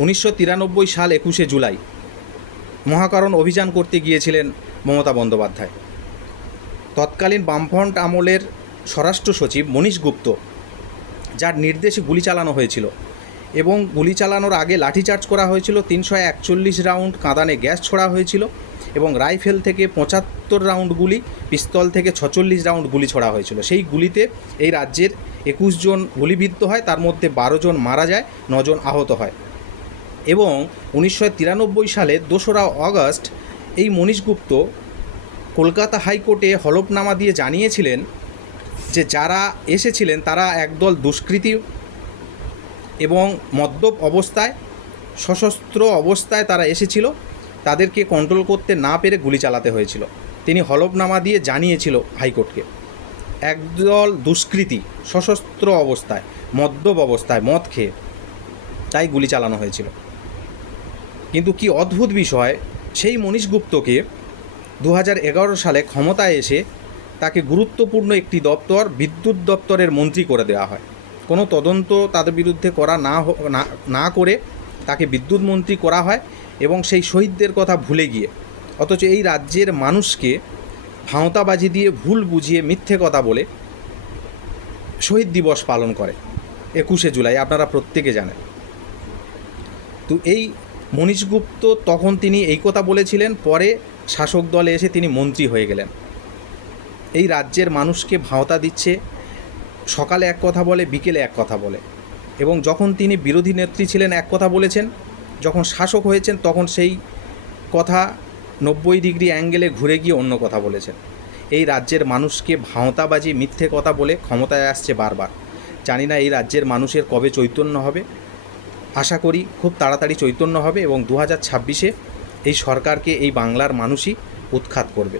1993 সাল 21শে জুলাই মহাকারণ অভিযান করতে গিয়েছিলেন মমতা বন্দ্যোপাধ্যায়। তৎকালীন বামফ্রন্ট আমলের স্বরাষ্ট্র সচিব মনীশ গুপ্ত, যার নির্দেশে গুলি চালানো হয়েছিল এবং গুলি চালানোর আগে লাঠিচার্জ করা হয়েছিল, 341 রাউন্ড কাঁদানে গ্যাস ছোড়া হয়েছিল এবং রাইফেল থেকে 75 রাউন্ড গুলি, পিস্তল থেকে 46 রাউন্ড গুলি ছোড়া হয়েছিল। সেই গুলিতে এই রাজ্যের 21 জন গুলিবিদ্ধ হয়, তার মধ্যে 12 জন মারা যায়, 9 জন আহত হয়। এবং 1993 সালে 2রা আগস্ট এই মনীশ গুপ্ত কলকাতা হাইকোর্টে হলফনামা দিয়ে জানিয়েছিলেন যে যারা এসেছিলেন তারা একদল দুষ্কৃতী এবং মদ্যপ অবস্থায়, সশস্ত্র অবস্থায় তারা এসেছিল, তাদেরকে কন্ট্রোল করতে না পেরে গুলি চালাতে হয়েছিল। তিনি হলফনামা দিয়ে জানিয়েছিল হাইকোর্টকে, একদল দুষ্কৃতী সশস্ত্র অবস্থায়, মদ্যপ অবস্থায়, মদ খেয়ে, তাই গুলি চালানো হয়েছিল। কিন্তু কি অদ্ভুত বিষয়, সেই মনীশ গুপ্তকে 2011 সালে ক্ষমতায় এসে তাকে গুরুত্বপূর্ণ একটি দপ্তর, বিদ্যুৎ দপ্তরের মন্ত্রী করে দেওয়া হয়। কোনো তদন্ত তাদের বিরুদ্ধে করা না করে তাকে বিদ্যুৎ মন্ত্রী করা হয় এবং সেই শহীদদের কথা ভুলে গিয়ে, অথচ এই রাজ্যের মানুষকে ভাঁওতাবাজি দিয়ে, ভুল বুঝিয়ে, মিথ্যে কথা বলে শহীদ দিবস পালন করে 21শে জুলাই, আপনারা প্রত্যেকে জানেন। তো এই মনীশ গুপ্ত তখন তিনি এই কথা বলেছিলেন, পরে শাসক দলে এসে তিনি মন্ত্রী হয়ে গেলেন। এই রাজ্যের মানুষকে ভাঁওতা দিচ্ছে, সকালে এক কথা বলে, বিকেলে এক কথা বলে। এবং যখন তিনি বিরোধী নেত্রী ছিলেন এক কথা বলেছেন, যখন শাসক হয়েছেন তখন সেই কথা 90 ডিগ্রি অ্যাঙ্গেলে ঘুরে গিয়ে অন্য কথা বলেছেন। এই রাজ্যের মানুষকে ভাঁওতাবাজি, মিথ্যে কথা বলে ক্ষমতায় আসছে বারবার। জানি না এই রাজ্যের মানুষের কবে চৈতন্য হবে, আশা করি খুব তাড়াতাড়ি চৈতন্য হবে এবং 2026-এ এই সরকারকে এই বাংলার মানুষই উৎখাত করবে।